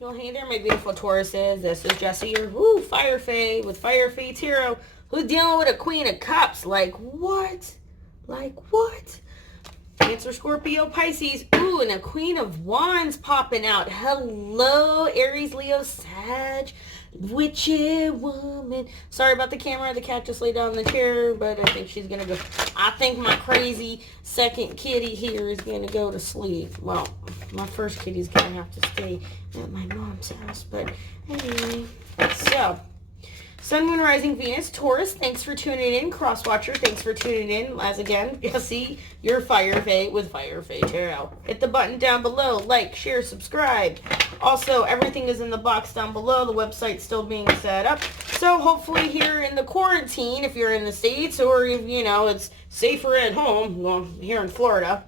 Well, hey there, my beautiful Tauruses. This is Jessie, your Fire Fae with firefaetarot, who's dealing with a Queen of Cups. Like what? Like what? Cancer, Scorpio, Pisces. Ooh, and a Queen of Wands popping out. Hello, Aries, Leo, Sag, witchy woman. Sorry about the camera. The cat just laid down in the chair, but I think she's going to go. I think my crazy second kitty here is going to go to sleep. Well, my first kitty's going to have to stay at my mom's house. But anyway, so Sun, Moon, Rising, Venus, Taurus, thanks for tuning in. Crosswatcher, thanks for tuning in. As again, Jesse, your Fire Fae with Fire Fae Tarot. Hit the button down below. Like, share, subscribe. Also, everything is in the box down below. The website's still being set up. So hopefully here in the quarantine, if you're in the States, or if, you know, it's safer at home, well, here in Florida,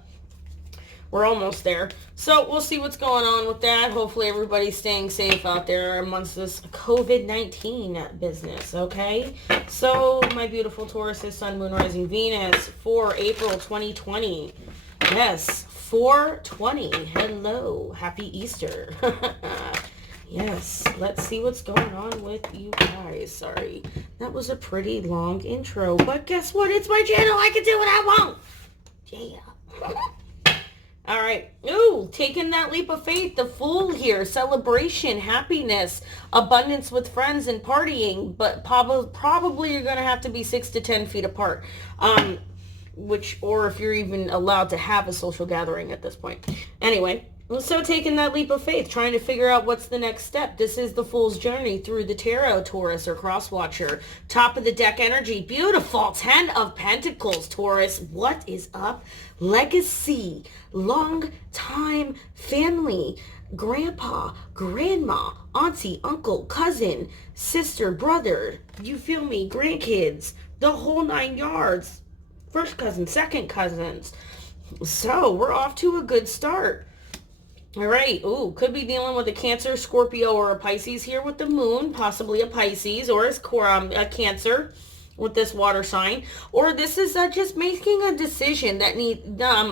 we're almost there. So we'll see what's going on with that. Hopefully everybody's staying safe out there amongst this COVID-19 business, okay? So my beautiful Tauruses, Sun, Moon, Rising, Venus for April 2020. Yes, 420. Hello. Happy Easter. Yes, let's see what's going on with you guys. Sorry, that was a pretty long intro. But guess what? It's my channel. I can do what I want. Yeah. All right. Ooh, taking that leap of faith. The Fool here. Celebration, happiness, abundance with friends and partying. But probably you're going to have to be 6 to 10 feet apart. Or if you're even allowed to have a social gathering at this point. Anyway, so taking that leap of faith, trying to figure out what's the next step. This is the Fool's journey through the tarot, Taurus or Crosswatcher. Top of the deck energy. Beautiful. 10 of Pentacles, Taurus. What is up? Legacy. Long time family. Grandpa, grandma, auntie, uncle, cousin, sister, brother. You feel me? Grandkids. The whole 9 yards. First cousins, second cousins. So we're off to a good start. All right. Ooh, could be dealing with a Cancer, Scorpio, or a Pisces here with the moon. Possibly a Pisces or a Cancer with this water sign. Or this is just making a decision that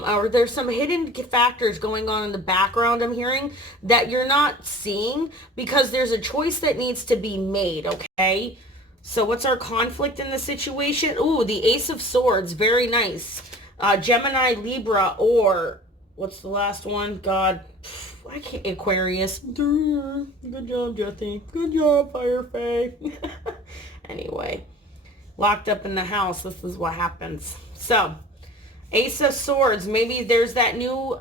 or there's some hidden factors going on in the background I'm hearing that you're not seeing because there's a choice that needs to be made, okay? So what's our conflict in the situation? Ooh, the Ace of Swords. Very nice. Gemini, Libra, or what's the last one? God, I can't. Aquarius. Good job, Jesse. Good job, Fire Fae. Anyway, locked up in the house. This is what happens. So, Ace of Swords. Maybe there's that new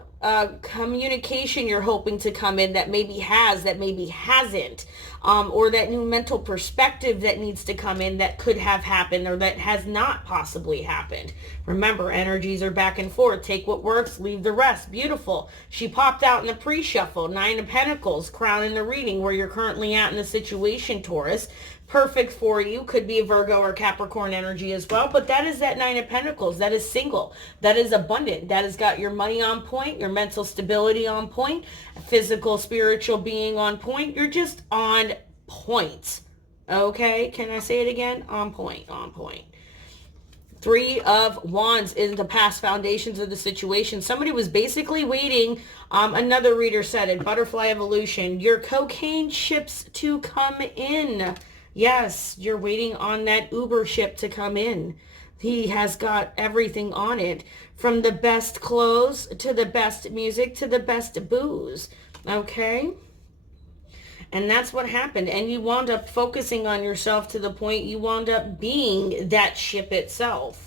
communication you're hoping to come in that maybe has, that maybe hasn't. Or that new mental perspective that needs to come in that could have happened or that has not possibly happened. Remember, energies are back and forth. Take what works, leave the rest. Beautiful. She popped out in the pre-shuffle. 9 of Pentacles, crown in the reading where you're currently at in the situation, Taurus. Perfect for you. Could be a Virgo or Capricorn energy as well. But that is that 9 of Pentacles. That is single. That is abundant. That has got your money on point, your mental stability on point, physical, spiritual being on point. You're just on point. Okay? Can I say it again? On point. On point. 3 of Wands is the past foundations of the situation. Somebody was basically waiting. Another reader said it. Butterfly evolution. Your cocaine ships to come in. Yes, you're waiting on that Uber ship to come in. He has got everything on it. From the best clothes to the best music to the best booze. Okay? And that's what happened. And you wound up focusing on yourself to the point you wound up being that ship itself.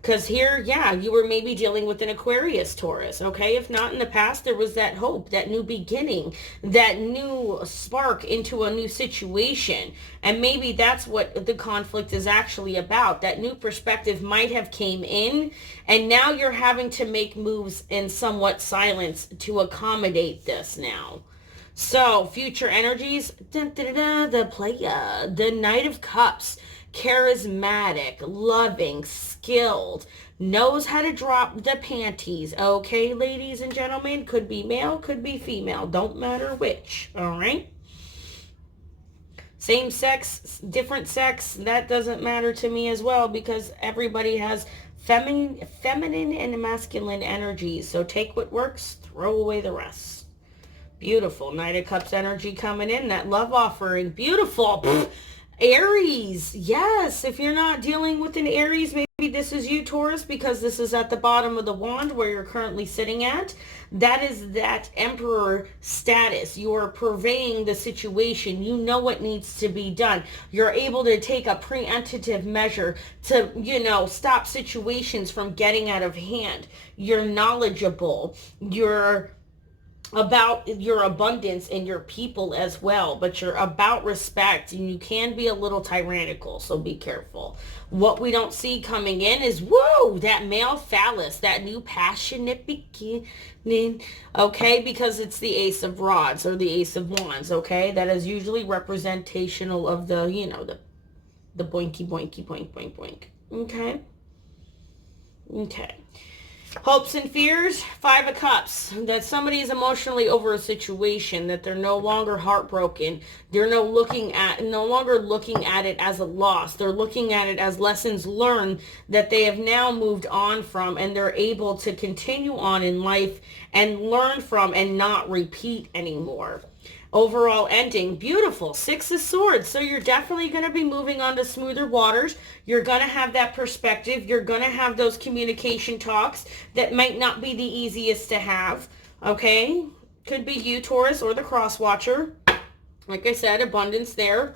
Because here, yeah, you were maybe dealing with an Aquarius, Taurus, okay? If not in the past, there was that hope, that new beginning, that new spark into a new situation. And maybe that's what the conflict is actually about. That new perspective might have came in, and now you're having to make moves in somewhat silence to accommodate this now. So, future energies, the playa, the Knight of Cups, charismatic, loving, skilled, knows how to drop the panties. Okay, ladies and gentlemen, could be male, could be female, don't matter which, all right? Same sex, different sex, that doesn't matter to me as well because everybody has feminine and masculine energies. So take what works, throw away the rest. Beautiful. Knight of Cups energy coming in. That love offering. Beautiful. Aries. Yes. If you're not dealing with an Aries, maybe this is you, Taurus, because this is at the bottom of the wand where you're currently sitting at. That is that Emperor status. You're purveying the situation. You know what needs to be done. You're able to take a preemptive measure to, stop situations from getting out of hand. You're knowledgeable. You're about your abundance and your people as well, but you're about respect, and you can be a little tyrannical, so be careful. What we don't see coming in is, whoa, that male phallus, that new passionate beginning, okay, because it's the Ace of Rods or the Ace of Wands, okay? That is usually representational of the, the boinky, boinky, boink, boink, boink, okay? Okay. Hopes and fears, Five of Cups, that somebody is emotionally over a situation, that they're no longer heartbroken. They're no longer looking at it as a loss. They're looking at it as lessons learned that they have now moved on from, and they're able to continue on in life and learn from and not repeat anymore. Overall ending, beautiful. Six of Swords. So you're definitely going to be moving on to smoother waters. You're going to have that perspective. You're going to have those communication talks that might not be the easiest to have. Okay? Could be you, Taurus, or the cross watcher. Like I said, abundance there.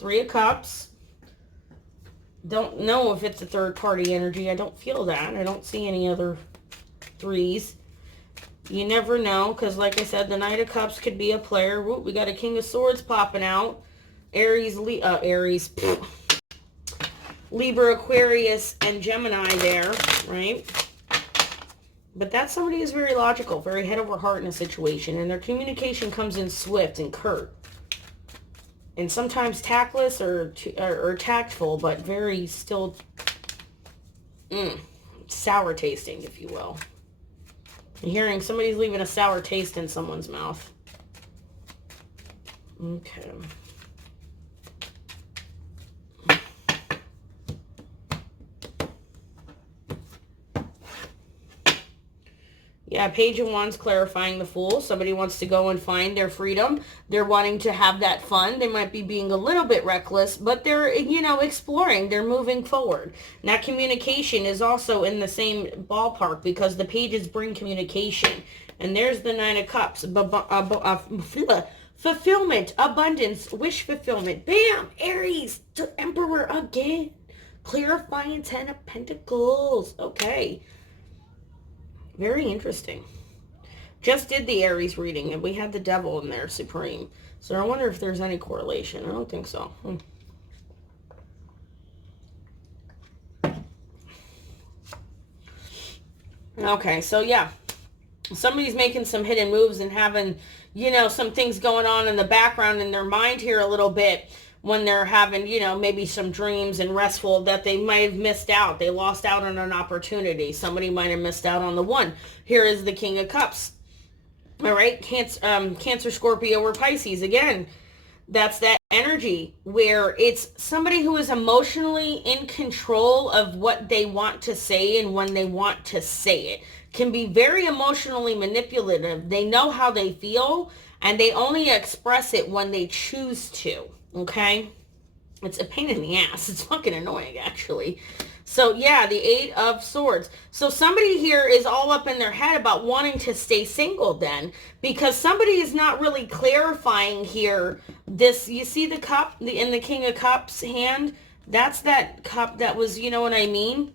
Three of Cups. Don't know if it's a third party energy. I don't feel that. I don't see any other threes. You never know, because like I said, the Knight of Cups could be a player. Whoop, we got a King of Swords popping out. Aries, Libra, Aquarius, and Gemini there, right? But that somebody is very logical, very head over heart in a situation, and their communication comes in swift and curt. And sometimes tactless or tactful, but very still sour tasting, if you will. I'm hearing somebody's leaving a sour taste in someone's mouth. Okay. Yeah, Page of Wands clarifying the Fool. Somebody wants to go and find their freedom. They're wanting to have that fun. They might be being a little bit reckless, but they're, exploring. They're moving forward. Now, communication is also in the same ballpark because the pages bring communication. And there's the Nine of Cups. Fulfillment, abundance, wish fulfillment. Bam! Aries, the Emperor again. Clarifying Ten of Pentacles. Okay. Very interesting. Just did the Aries reading, and we had the Devil in there, Supreme. So I wonder if there's any correlation. I don't think so. Okay, so yeah. Somebody's making some hidden moves and having, some things going on in the background in their mind here a little bit when they're having, maybe some dreams and restful that they might have missed out. They lost out on an opportunity. Somebody might have missed out on the one. Here is the King of Cups. All right, Cancer, Scorpio, or Pisces. Again, that's that energy where it's somebody who is emotionally in control of what they want to say and when they want to say it. Can be very emotionally manipulative. They know how they feel, and they only express it when they choose to. Okay? It's a pain in the ass. It's fucking annoying, actually. So, yeah, the Eight of Swords. So somebody here is all up in their head about wanting to stay single then, because somebody is not really clarifying here. This, you see the cup in the King of Cups hand? That's that cup that was, you know what I mean?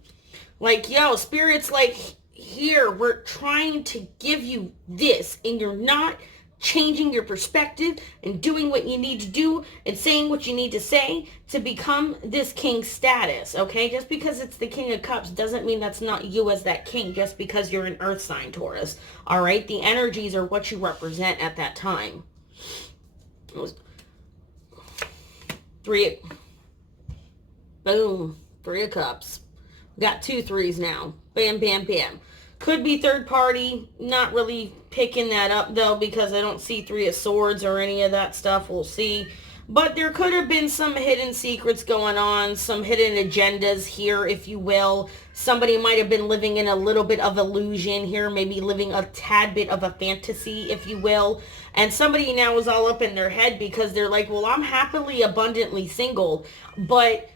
Like, yo, Spirit's like, here, we're trying to give you this, and you're not changing your perspective and doing what you need to do and saying what you need to say to become this king status, okay? Just because it's the King of Cups doesn't mean that's not you as that king, just because you're an earth sign, Taurus, all right? The energies are what you represent at that time. Boom, Three of Cups. Got 2 3s now. Bam, bam, bam. Could be third party. Not really picking that up, though, because I don't see Three of Swords or any of that stuff. We'll see. But there could have been some hidden secrets going on, some hidden agendas here, if you will. Somebody might have been living in a little bit of illusion here, maybe living a tad bit of a fantasy, if you will. And somebody now is all up in their head because they're like, well, I'm happily, abundantly single, but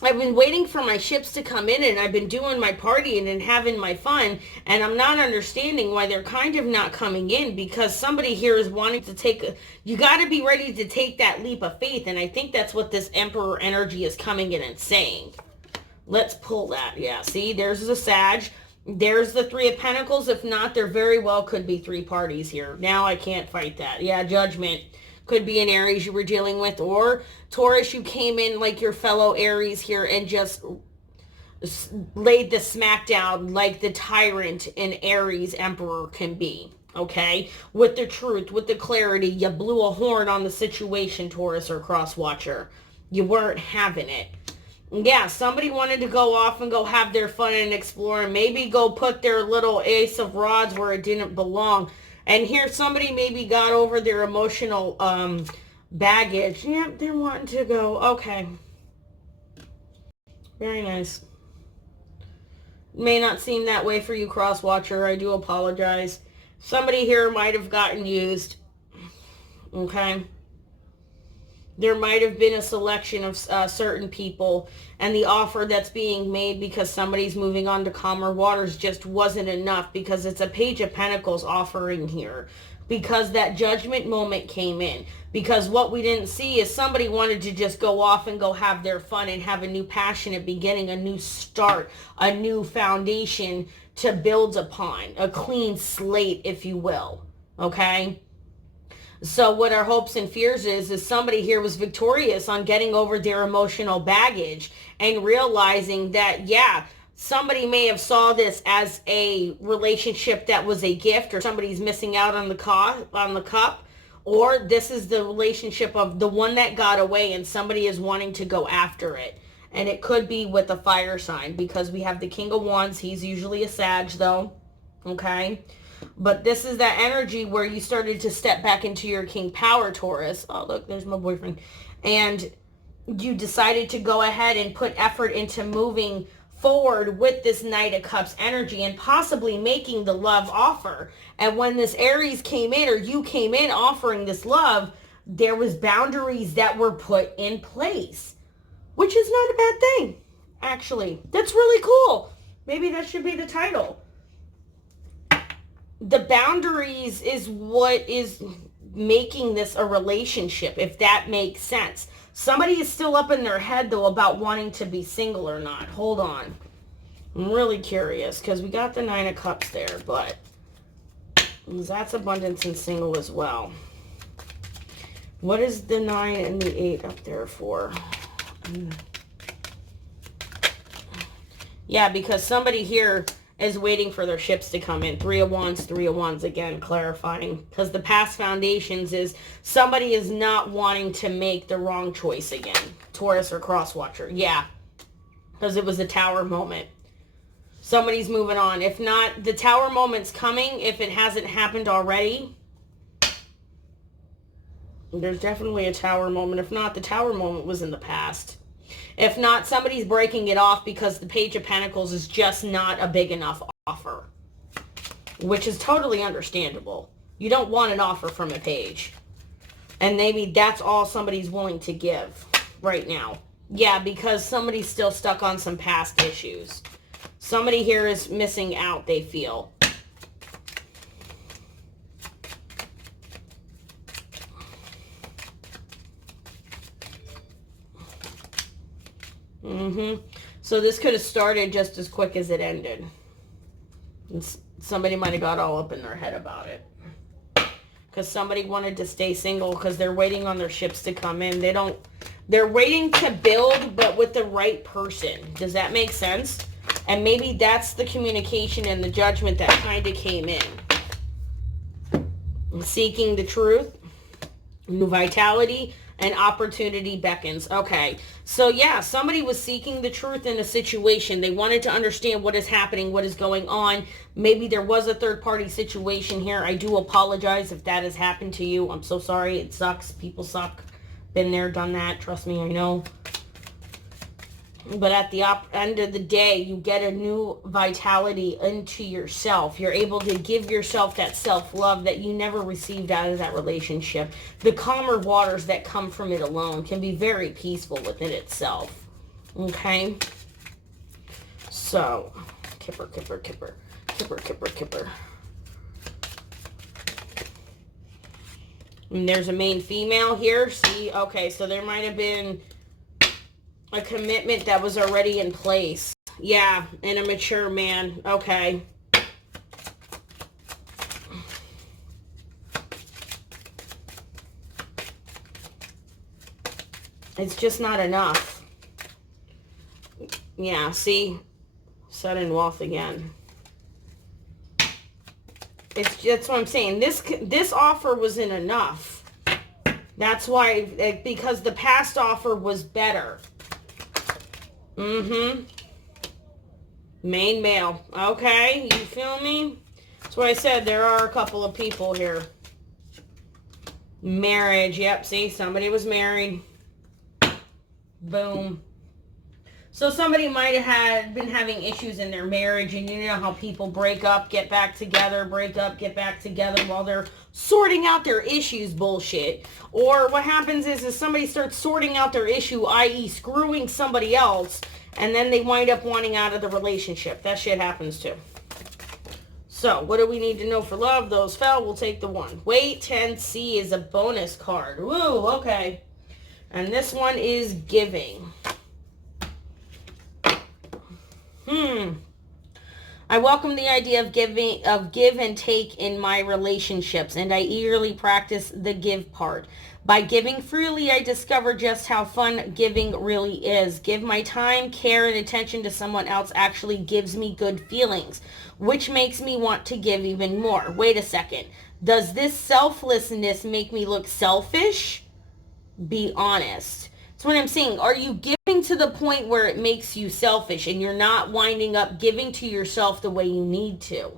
I've been waiting for my ships to come in, and I've been doing my partying and having my fun, and I'm not understanding why they're kind of not coming in, because somebody here is wanting to you got to be ready to take that leap of faith, and I think that's what this Emperor energy is coming in and saying. Let's pull that. Yeah, see, there's the Sag. There's the Three of Pentacles. If not, there very well could be 3 parties here. Now I can't fight that. Yeah, Judgment. Could be an Aries you were dealing with, or Taurus, you came in like your fellow Aries here and just laid the smack down like the tyrant an Aries Emperor can be, okay? With the truth, with the clarity, you blew a horn on the situation, Taurus or Cross Watcher. You weren't having it. Yeah, somebody wanted to go off and go have their fun and explore, and maybe go put their little Ace of Rods where it didn't belong. And here somebody maybe got over their emotional baggage. Yep, they're wanting to go. Okay. Very nice. May not seem that way for you, Cross Watcher. I do apologize. Somebody here might have gotten used. Okay. There might have been a selection of certain people, and the offer that's being made because somebody's moving on to calmer waters just wasn't enough, because it's a Page of Pentacles offering here, because that Judgment moment came in, because what we didn't see is somebody wanted to just go off and go have their fun and have a new passionate beginning, a new start, a new foundation to build upon, a clean slate, if you will. Okay? So what our hopes and fears is somebody here was victorious on getting over their emotional baggage and realizing that, yeah, somebody may have saw this as a relationship that was a gift, or somebody's missing out on the cup, or this is the relationship of the one that got away and somebody is wanting to go after it. And it could be with a fire sign, because we have the King of Wands. He's usually a Sag though. Okay. But this is that energy where you started to step back into your king power, Taurus. Oh, look, there's my boyfriend. And you decided to go ahead and put effort into moving forward with this Knight of Cups energy and possibly making the love offer. And when this Aries came in, or you came in offering this love, there was boundaries that were put in place, which is not a bad thing, actually. That's really cool. Maybe that should be the title. The boundaries is what is making this a relationship, if that makes sense. Somebody is still up in their head, though, about wanting to be single or not. Hold on. I'm really curious, because we got the 9 of Cups there, but that's abundance and single as well. What is the 9 and the 8 up there for? Yeah, because somebody here is waiting for their ships to come in. 3 of Wands again, clarifying. Because the past foundations is somebody is not wanting to make the wrong choice again. Taurus or Cross Watcher. Yeah. Because it was a Tower moment. Somebody's moving on. If not, the Tower moment's coming. If it hasn't happened already, there's definitely a Tower moment. If not, the Tower moment was in the past. If not, somebody's breaking it off because the Page of Pentacles is just not a big enough offer, which is totally understandable. You don't want an offer from a page. And maybe that's all somebody's willing to give right now. Yeah, because somebody's still stuck on some past issues. Somebody here is missing out, they feel. So this could have started just as quick as it ended. Somebody might have got all up in their head about it. Because somebody wanted to stay single because they're waiting on their ships to come in. They're waiting to build, but with the right person. Does that make sense? And maybe that's the communication and the judgment that kind of came in. Seeking the truth, new vitality, and opportunity beckons. Okay, so yeah, somebody was seeking the truth in a situation. They wanted to understand what is happening, what is going on. Maybe there was a third-party situation here. I do apologize if that has happened to you. I'm so sorry. It sucks. People suck. Been there, done that. Trust me, I know. But at the end of the day, you get a new vitality into yourself. You're able to give yourself that self-love that you never received out of that relationship. The calmer waters that come from it alone can be very peaceful within itself. Okay? So, kipper, kipper, kipper. Kipper, kipper, kipper. And there's a main female here. See? Okay, so there might have been a commitment that was already in place. Yeah, and a mature man. Okay. It's just not enough. Yeah, see? Sudden wealth again. That's what I'm saying. This offer wasn't enough. That's why, because the past offer was better. Main male. Okay, you feel me? That's why I said there are a couple of people here. Marriage. Yep, see, somebody was married. Boom. So somebody might have been having issues in their marriage, and you know how people break up, get back together, break up, get back together while they're sorting out their issues bullshit. Or what happens is somebody starts sorting out their issue, i.e. screwing somebody else, and then they wind up wanting out of the relationship. That shit happens too. So, what do we need to know for love? Those fell. We'll take the one. Wait and see is a bonus card. Woo, okay. And this one is giving. I welcome the idea of give and take in my relationships, and I eagerly practice the give part. By giving freely, I discover just how fun giving really is. Give my time, care, and attention to someone else actually gives me good feelings, which makes me want to give even more. Wait a second. Does this selflessness make me look selfish? Be honest. That's what I'm saying. Are you giving to the point where it makes you selfish and you're not winding up giving to yourself the way you need to?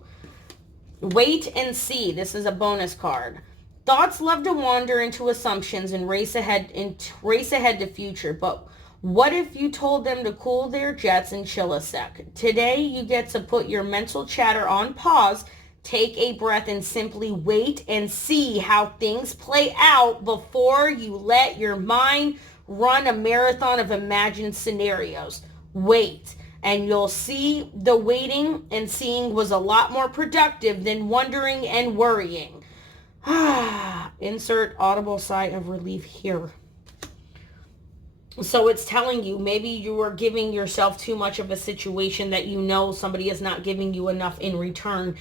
Wait and see. This is a bonus card. Thoughts love to wander into assumptions and race ahead to future. But what if you told them to cool their jets and chill a sec? Today you get to put your mental chatter on pause, take a breath, and simply wait and see how things play out before you let your mind run a marathon of imagined scenarios. Wait, and you'll see the waiting and seeing was a lot more productive than wondering and worrying. Insert audible sigh of relief here. So it's telling you maybe you are giving yourself too much of a situation that you know somebody is not giving you enough in return.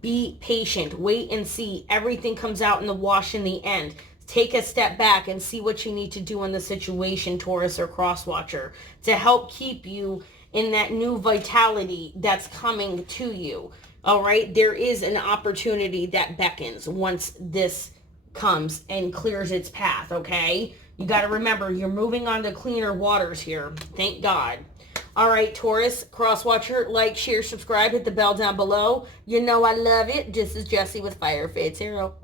Be patient. Wait and see. Everything comes out in the wash in the end. Take a step back and see what you need to do in the situation, Taurus or Crosswatcher, to help keep you in that new vitality that's coming to you. All right? There is an opportunity that beckons once this comes and clears its path, okay? You got to remember, you're moving on to cleaner waters here. Thank God. All right, Taurus, Crosswatcher, like, share, subscribe, hit the bell down below. You know I love it. This is Jessie with Fire Fae Tarot.